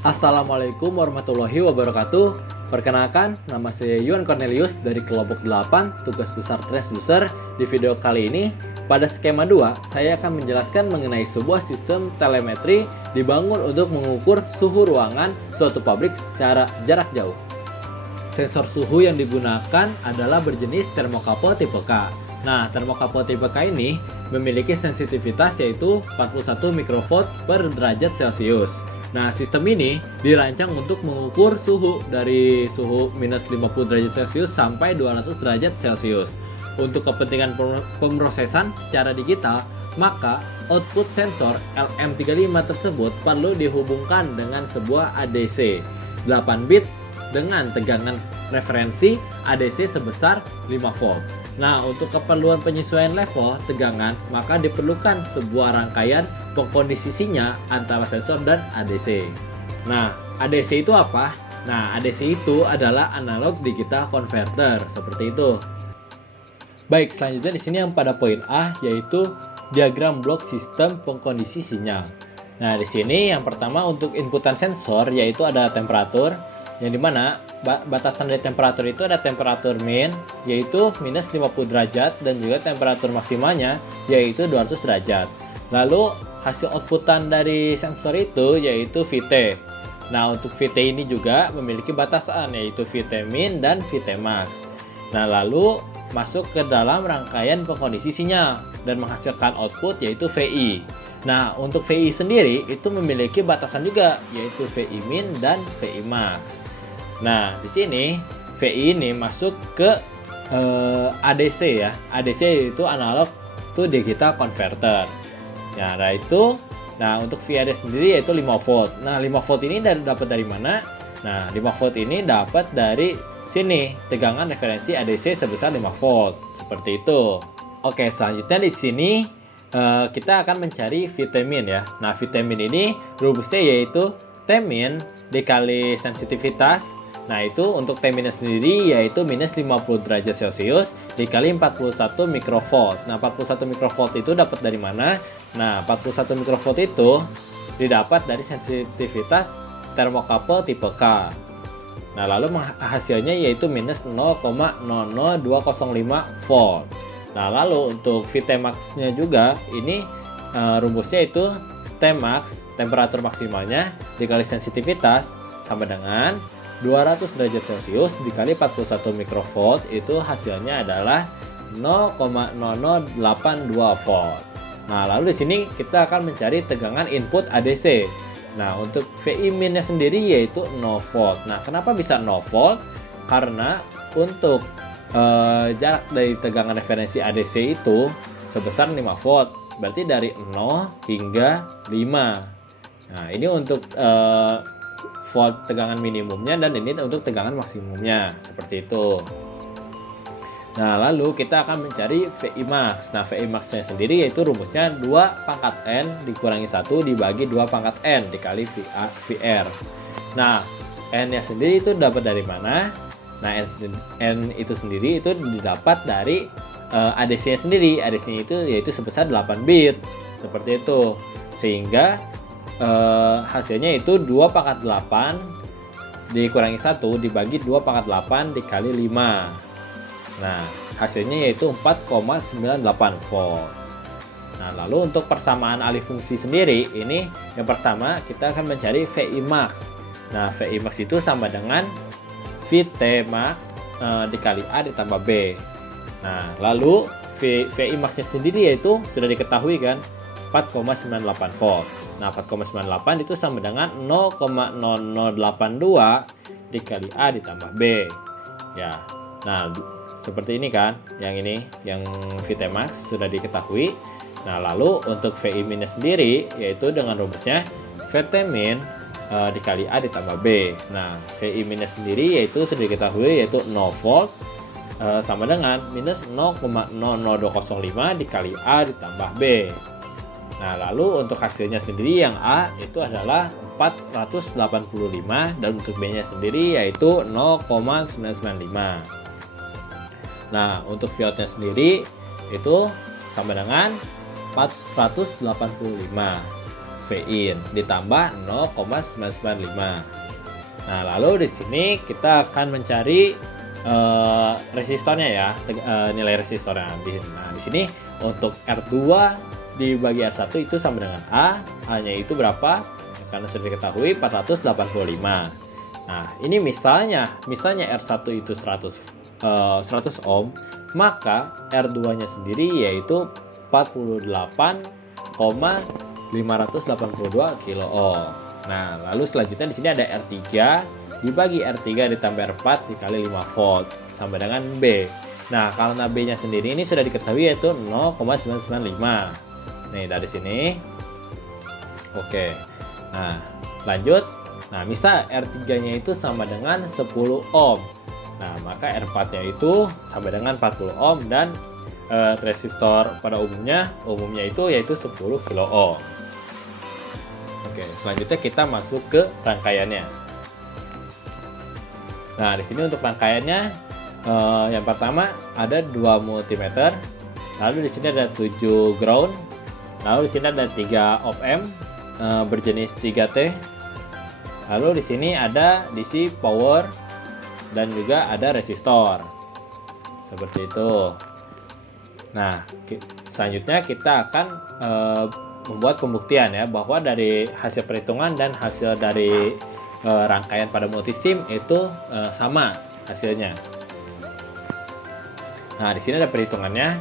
Assalamualaikum warahmatullahi wabarakatuh. Perkenalkan, nama saya Yuan Cornelius dari kelompok 8 tugas besar transducer. Di video kali ini, pada skema 2, saya akan menjelaskan mengenai sebuah sistem telemetri dibangun untuk mengukur suhu ruangan suatu pabrik secara jarak jauh. Sensor suhu yang digunakan adalah berjenis termokapel tipe K. Nah, termokapel tipe K ini memiliki sensitivitas yaitu 41 mikrovolt per derajat Celcius. Nah, sistem ini dirancang untuk mengukur suhu dari suhu minus 50 derajat Celcius sampai 200 derajat Celcius. Untuk kepentingan pemrosesan secara digital, maka output sensor LM35 tersebut perlu dihubungkan dengan sebuah ADC 8 bit dengan tegangan referensi ADC sebesar 5 volt. Nah, untuk keperluan penyesuaian level tegangan, maka diperlukan sebuah rangkaian pengkondisinya antara sensor dan ADC. Nah, ADC itu apa? Nah, ADC itu adalah analog digital converter, seperti itu. Baik, selanjutnya di sini yang pada poin A yaitu diagram blok sistem pengkondisi sinyal. Nah, di sini yang pertama untuk inputan sensor yaitu ada temperatur, yang dimana batasan dari temperatur itu ada temperatur min yaitu minus 50 derajat dan juga temperatur maksimalnya yaitu 200 derajat. Lalu hasil outputan dari sensor itu yaitu Vt. Nah, untuk Vt ini juga memiliki batasan yaitu Vt min dan Vt max. Nah, lalu masuk ke dalam rangkaian pengkondisi sinyal dan menghasilkan output yaitu Vi. Nah, untuk Vi sendiri itu memiliki batasan juga yaitu Vi min dan Vi max. Nah, di sini VI ini masuk ke ADC ya. ADC itu analog to digital converter. Ya, nah untuk VAD sendiri yaitu 5 volt. Nah, 5 volt ini dapat dari mana? Nah, 5 volt ini dapat dari sini, tegangan referensi ADC sebesar 5 volt. Seperti itu. Oke, selanjutnya di sini kita akan mencari vitamin ya. Nah, vitamin ini rumusnya yaitu Tmin dikali sensitivitas. Nah, itu untuk T-minnya sendiri yaitu minus 50 derajat Celcius dikali 41 mikrovolt. Nah, 41 mikrovolt itu dapat dari mana? Nah, 41 mikrovolt itu didapat dari sensitivitas termokapel tipe K. Nah, lalu hasilnya yaitu minus 0,00205 volt. Nah, lalu untuk Vtmax-nya juga ini rumusnya itu Tmax, temperatur maksimalnya dikali sensitivitas sama dengan 200 derajat Celcius dikali 41 mikrovolt itu hasilnya adalah 0,0082 volt. Nah, lalu di sini kita akan mencari tegangan input ADC. Nah, untuk VI min-nya sendiri yaitu 0 volt. Nah, kenapa bisa 0 volt? Karena untuk jarak dari tegangan referensi ADC itu sebesar 5 volt. Berarti dari 0 hingga 5. Nah, ini untuk volt tegangan minimumnya dan ini untuk tegangan maksimumnya, seperti itu. Nah, lalu kita akan mencari VI max. Nah, VI max-nya sendiri yaitu rumusnya 2 pangkat N dikurangi 1 dibagi 2 pangkat N dikali VR. Nah, N-nya sendiri itu dapat dari mana? Nah, N itu sendiri itu didapat dari ADC-nya sendiri. ADC-nya itu yaitu sebesar 8 bit, seperti itu. Sehingga hasilnya itu 2 pangkat 8 dikurangi 1 dibagi 2 pangkat 8 dikali 5. Nah, hasilnya yaitu 4,98 volt. Nah, lalu untuk persamaan alih fungsi sendiri, ini yang pertama kita akan mencari VI max. Nah, VI max itu sama dengan Vt max dikali A ditambah B. Nah, lalu VI max-nya sendiri yaitu sudah diketahui kan 4,98 volt. Nah, 4,98 itu sama dengan 0,0082 dikali A ditambah B. Ya. Nah, seperti ini kan. Yang ini, yang Vtmax sudah diketahui. Nah, lalu untuk VI min sendiri yaitu dengan rumusnya Vt min dikali A ditambah B. Nah, VI min sendiri yaitu sudah diketahui yaitu 0 volt sama dengan minus 0,00205 dikali A ditambah B. Nah, lalu untuk hasilnya sendiri yang A itu adalah 485 dan untuk B-nya sendiri yaitu 0,995. Nah, untuk Viot-nya sendiri itu sama dengan 485. kafein ditambah 0,995. Nah, lalu di sini kita akan mencari resistornya ya, nilai resistornya. Nah, di sini untuk R2 dibagi R1 itu sama dengan A-nya itu berapa? Karena sudah diketahui 485. Nah, ini misalnya R1 itu 100 ohm, maka R2-nya sendiri yaitu 48,582 kilo ohm. Nah, lalu selanjutnya di sini ada R3 dibagi R3 ditambah R4 dikali 5 volt sama dengan B. Nah, karena B-nya sendiri ini sudah diketahui yaitu 0,995. Nih, dari sini. Oke. Nah, lanjut. Nah, misal R3-nya itu sama dengan 10 ohm. Nah, maka R4-nya itu sama dengan 40 ohm dan resistor pada umumnya itu yaitu 10 kilo ohm. Oke, selanjutnya kita masuk ke rangkaiannya. Nah, di sini untuk rangkaiannya yang pertama ada 2 multimeter, lalu di sini ada 7 ground, lalu di sini ada 3 op-amp berjenis 3T. Lalu di sini ada DC power dan juga ada resistor. Seperti itu. Nah, selanjutnya kita akan membuat pembuktian ya bahwa dari hasil perhitungan dan hasil dari rangkaian pada multisim itu sama hasilnya. Nah, di sini ada perhitungannya.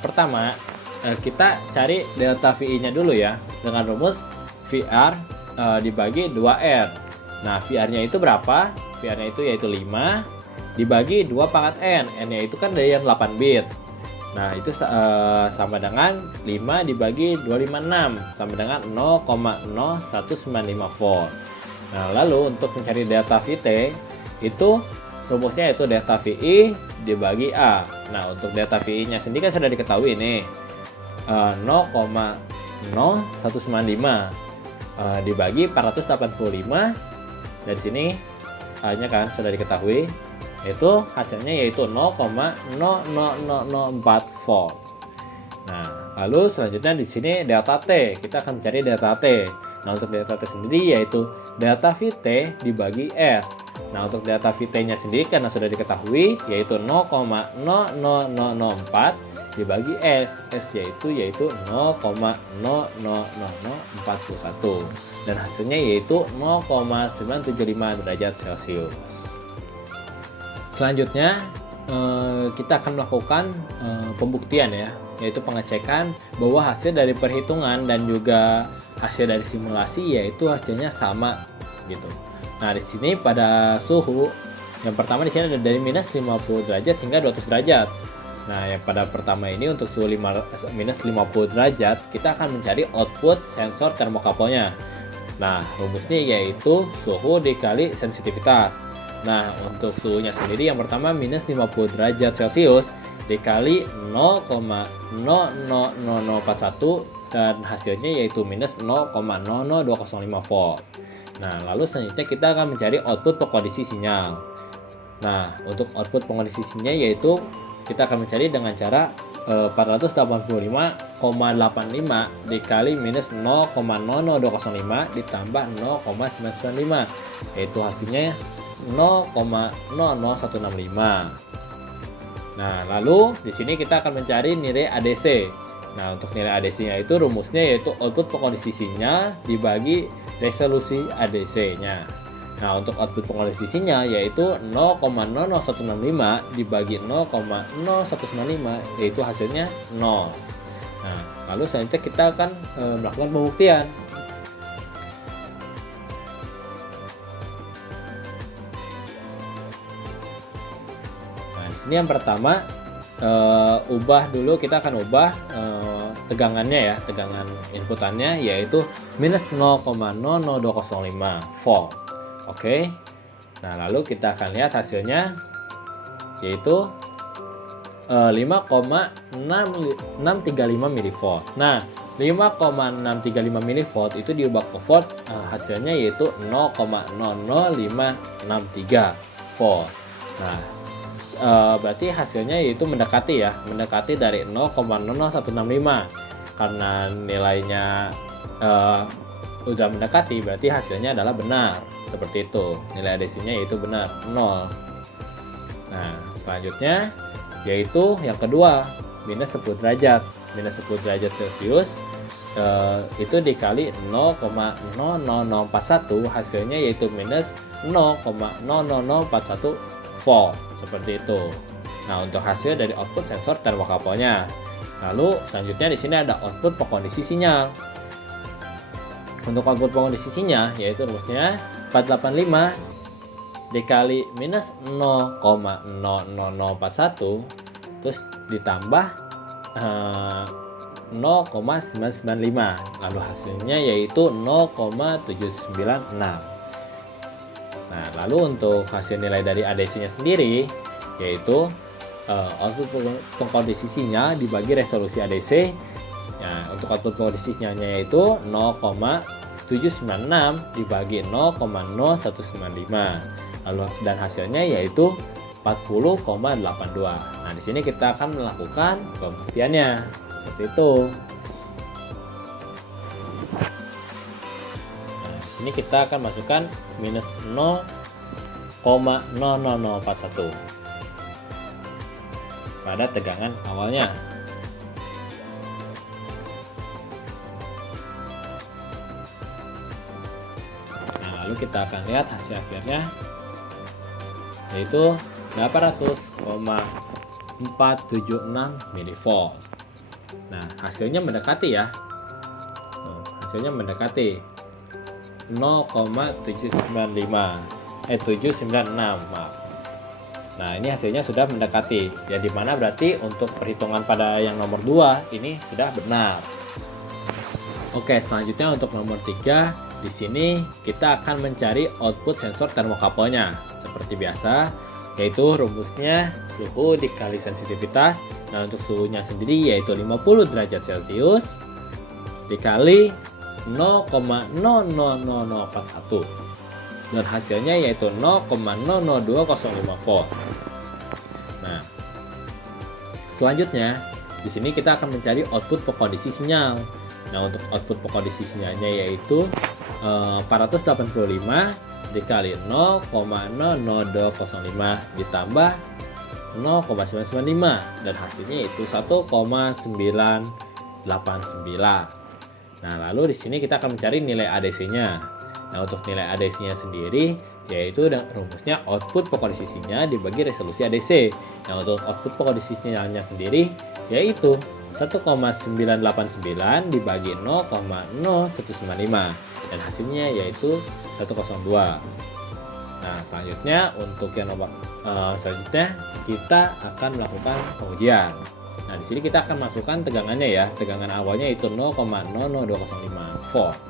Pertama, kita cari delta VI-nya dulu ya dengan rumus VR dibagi 2R. Nah, VR-nya itu berapa? VR-nya itu yaitu 5 dibagi 2 pangkat N. N-nya itu kan dari yang 8 bit. Nah, itu sama dengan 5 dibagi 256 sama dengan 0,0195 volt. Nah, lalu untuk mencari delta VT itu rumusnya yaitu delta VI dibagi A. Nah, untuk delta VI-nya sendiri kan sudah diketahui nih. 0,0195 dibagi 485. Dari sini A-nya kan sudah diketahui, itu hasilnya yaitu 0,00004 volt. Nah, lalu selanjutnya di sini delta T, kita akan mencari delta T. Nah, untuk delta T sendiri yaitu delta VT dibagi S. Nah, untuk delta VT-nya sendiri karena sudah diketahui yaitu 0,00004 dibagi S. S yaitu 0,00041 dan hasilnya yaitu 0,975 derajat Celcius. Selanjutnya kita akan melakukan pembuktian ya, yaitu pengecekan bahwa hasil dari perhitungan dan juga hasil dari simulasi yaitu hasilnya sama gitu. Nah, di sini pada suhu yang pertama di sini ada dari minus 50 derajat hingga 200 derajat. Nah, yang pada pertama ini untuk suhu minus 50 derajat kita akan mencari output sensor termokouple-nya. Nah, rumusnya yaitu suhu dikali sensitivitas. Nah, untuk suhunya sendiri yang pertama minus 50 derajat Celcius dikali 0,00041 dan hasilnya yaitu minus 0,00205 volt. Nah, lalu selanjutnya kita akan mencari output pengkondisi sinyal. Nah, untuk output pengkondisi sinyal yaitu kita akan mencari dengan cara 485,85 dikali minus 0,00205 ditambah 0,995, yaitu hasilnya 0,00165. Nah, lalu di sini kita akan mencari nilai ADC. Nah, untuk nilai ADC-nya itu rumusnya yaitu output pengkondisi sinyal dibagi resolusi ADC-nya. Nah, untuk output pengkondisi sinyal yaitu 0,00165 dibagi 0,0195 yaitu hasilnya 0. Nah, lalu selanjutnya kita akan melakukan pembuktian. Nah, di sini yang pertama kita akan ubah tegangannya ya, tegangan inputannya yaitu minus 0,00205 volt. Oke. Nah, lalu kita akan lihat hasilnya yaitu 5,635 mV. Nah, 5,635 mV itu diubah ke volt, hasilnya yaitu 0,00563 volt. Nah, berarti hasilnya yaitu mendekati dari 0,00165 karena nilainya udah mendekati, berarti hasilnya adalah benar. Seperti itu. Nilai ADC-nya yaitu benar, 0. Nah, selanjutnya yaitu yang kedua, minus 10 derajat. Minus 10 derajat Celcius itu dikali 0,00041, hasilnya yaitu minus 0,00041 volt. Seperti itu. Nah, untuk hasil dari output sensor termokouplenya. Lalu selanjutnya di sini ada output pekondisi sinyal. Untuk output pekondisi sinyal yaitu rumusnya 485 dikali minus 0,00041 terus ditambah 0,995, lalu hasilnya yaitu 0,796. Nah, lalu untuk hasil nilai dari ADC-nya sendiri yaitu output pengkondisi sinyal dibagi resolusi ADC. Nah, untuk output pengkondisi sinyalnya yaitu 0,796 dibagi 0,0195. Lalu dan hasilnya yaitu 40,82. Nah, di sini kita akan melakukan pembuktiannya seperti itu. Nah, di sini kita akan masukkan minus 0,00041 pada tegangan awalnya. Nah, lalu kita akan lihat hasil akhirnya yaitu 800,476 mV. Nah, hasilnya mendekati ya. Hasilnya mendekati 796, maaf. Nah, ini hasilnya sudah mendekati. Ya, dimana berarti untuk perhitungan pada yang nomor 2 ini sudah benar. Oke, selanjutnya untuk nomor 3, di sini kita akan mencari output sensor termokouplenya. Seperti biasa, yaitu rumusnya suhu dikali sensitivitas. Nah, untuk suhunya sendiri yaitu 50 derajat Celcius dikali 0,00041 dan hasilnya yaitu 0,00205 volt. Nah, selanjutnya di sini kita akan mencari output pekondisi sinyal. Nah, untuk output pekondisi sinyalnya yaitu 485 dikali 0,00205 ditambah 0,995 dan hasilnya itu 1,989. Nah, lalu di sini kita akan mencari nilai ADC-nya. Nah, untuk nilai ADC-nya sendiri yaitu rumusnya output pekondisi sinyal dibagi resolusi ADC. Nah, untuk output pekondisi sinyalnya sendiri yaitu 1,989 dibagi 0,0195 dan hasilnya yaitu 102. Nah, selanjutnya untuk yang nomor selanjutnya kita akan melakukan pengujian. Nah, di sini kita akan masukkan tegangannya ya. Tegangan awalnya itu 0,00205 volt.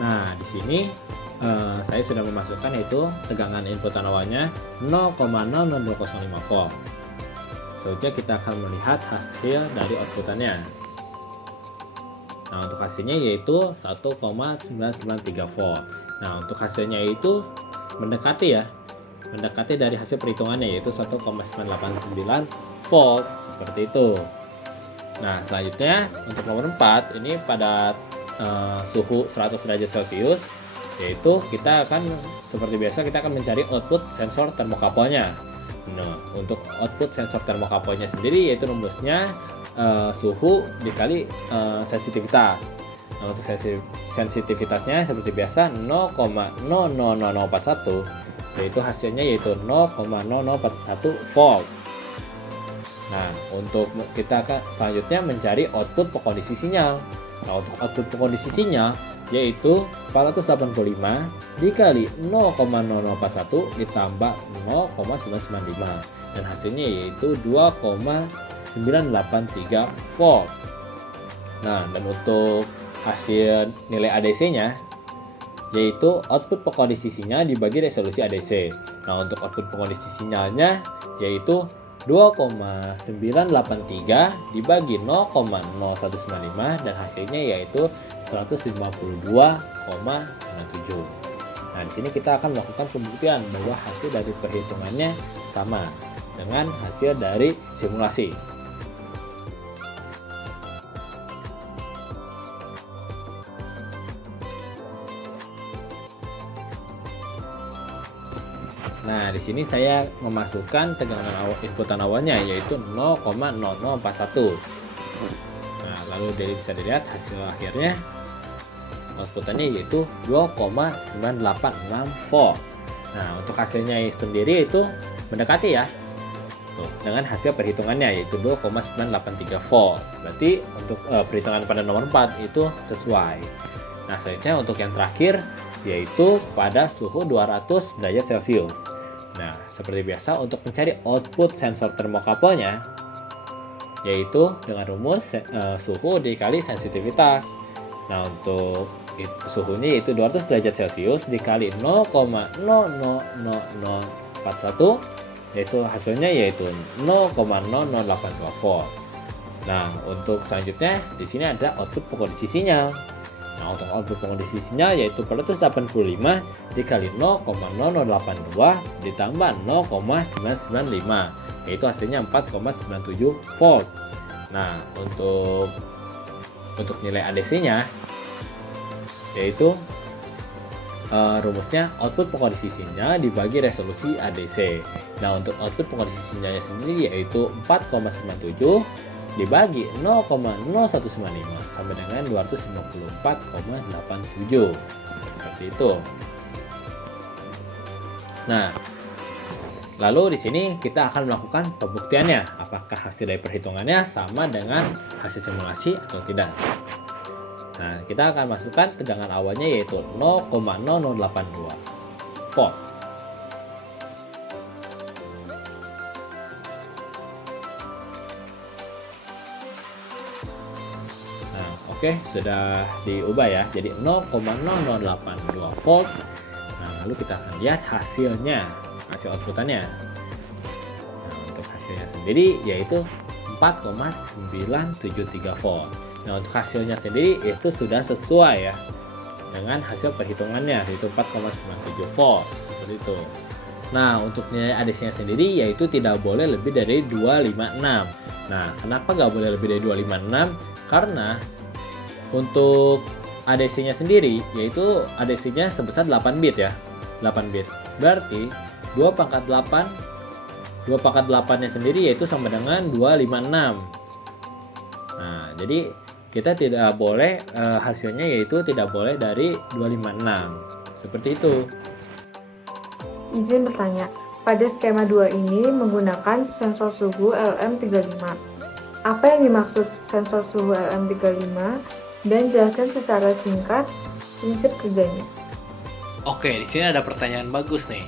Nah, di sini saya sudah memasukkan itu tegangan inputan awalnya 0,00205 volt. Selanjutnya kita akan melihat hasil dari outputannya. Nah, untuk hasilnya yaitu 1,993 volt. Nah, untuk hasilnya itu mendekati ya. Mendekati dari hasil perhitungannya yaitu 1,989 volt seperti itu. Nah, selanjutnya untuk nomor 4 ini pada suhu 100 derajat Celcius, yaitu kita akan seperti biasa kita akan mencari output sensor termokouplenya. Nah, untuk output sensor termokouplenya sendiri yaitu rumusnya suhu dikali sensitivitas. Nah, untuk sensitivitasnya seperti biasa 0,00041 yaitu hasilnya yaitu 0,0041 volt. Nah, untuk kita akan selanjutnya mencari output pekondisi sinyal. Nah, untuk output pekondisi sinyal yaitu 485 dikali 0,041 ditambah 0,995 dan hasilnya yaitu 2,983 volt. Nah, dan untuk hasil nilai ADC-nya yaitu output pekondisi sinyal dibagi resolusi ADC. Nah, untuk output pekondisi sinyalnya yaitu 2,983 dibagi 0,0195 dan hasilnya yaitu 152,97. Nah, di sini kita akan melakukan pembuktian bahwa hasil dari perhitungannya sama dengan hasil dari simulasi. Nah, di sini saya memasukkan tegangan inputan awalnya yaitu 0,0041. Nah, lalu bisa dilihat hasil akhirnya outputannya yaitu 2,986 volt. Nah, untuk hasilnya sendiri itu mendekati ya. Tuh, dengan hasil perhitungannya yaitu 2,983 volt. Berarti untuk perhitungan pada nomor 4 itu sesuai. Nah, selanjutnya untuk yang terakhir yaitu pada suhu 200 derajat Celcius. Nah, seperti biasa untuk mencari output sensor termokouple-nya yaitu dengan rumus suhu dikali sensitivitas. Nah, untuk suhunya yaitu 200 derajat Celcius dikali 0,00041 yaitu hasilnya yaitu 0,0082 volt. Nah, untuk selanjutnya di sini ada output pengkondisi sinyal. Nah, untuk output pengkondisi sinyal yaitu 485 dikali 0,0082 ditambah 0,995 yaitu hasilnya 4,97 volt. Nah, untuk nilai ADC-nya yaitu rumusnya output pengkondisi sinyal dibagi resolusi ADC. Nah, untuk output pengkondisi sinyalnya sendiri yaitu 4,97 dibagi 0,0195 sama dengan 254,87. Seperti itu. Nah, lalu di sini kita akan melakukan pembuktiannya. Apakah hasil dari perhitungannya sama dengan hasil simulasi atau tidak? Nah, kita akan masukkan tegangan awalnya yaitu 0,0082 volt. Oke, sudah diubah ya, jadi 0,0082 volt. Nah, lalu kita akan lihat hasilnya, hasil outputannya. Nah, untuk hasilnya sendiri yaitu 4,973 volt. Nah, untuk hasilnya sendiri itu sudah sesuai ya dengan hasil perhitungannya, yaitu 4,97 volt, seperti itu. Nah, untuk nilai ADC-nya sendiri yaitu tidak boleh lebih dari 256. Nah, kenapa nggak boleh lebih dari 256? Karena untuk ADC-nya sendiri yaitu ADC-nya sebesar 8 bit ya. 8 bit. Berarti 2 pangkat 8-nya sendiri yaitu sama dengan 256. Nah, jadi kita tidak boleh hasilnya yaitu tidak boleh dari 256. Seperti itu. Izin bertanya, pada skema 2 ini menggunakan sensor suhu LM35. Apa yang dimaksud sensor suhu LM35? Dan jelaskan secara singkat prinsip kerjanya. Oke, di sini ada pertanyaan bagus nih.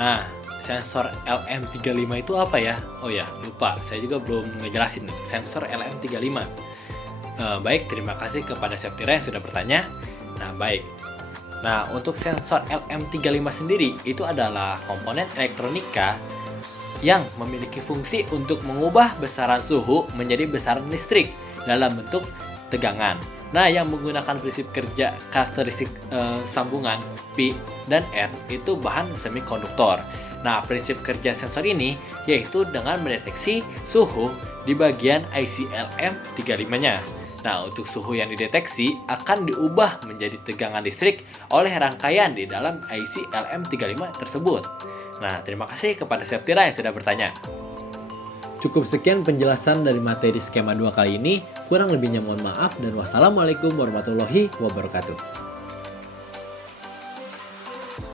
Nah, sensor LM35 itu apa ya? Oh ya, lupa. Saya juga belum ngejelasin nih. Sensor LM35. Baik, terima kasih kepada Septira yang sudah bertanya. Nah, baik. Nah, untuk sensor LM35 sendiri itu adalah komponen elektronika yang memiliki fungsi untuk mengubah besaran suhu menjadi besaran listrik dalam bentuk tegangan. Nah, yang menggunakan prinsip kerja karakteristik sambungan P dan R itu bahan semikonduktor. Nah, prinsip kerja sensor ini yaitu dengan mendeteksi suhu di bagian IC LM35-nya. Nah, untuk suhu yang dideteksi akan diubah menjadi tegangan listrik oleh rangkaian di dalam IC LM35 tersebut. Nah, terima kasih kepada Septira yang sudah bertanya. Cukup sekian penjelasan dari materi skema 2 kali ini. Kurang lebihnya mohon maaf dan wassalamualaikum warahmatullahi wabarakatuh.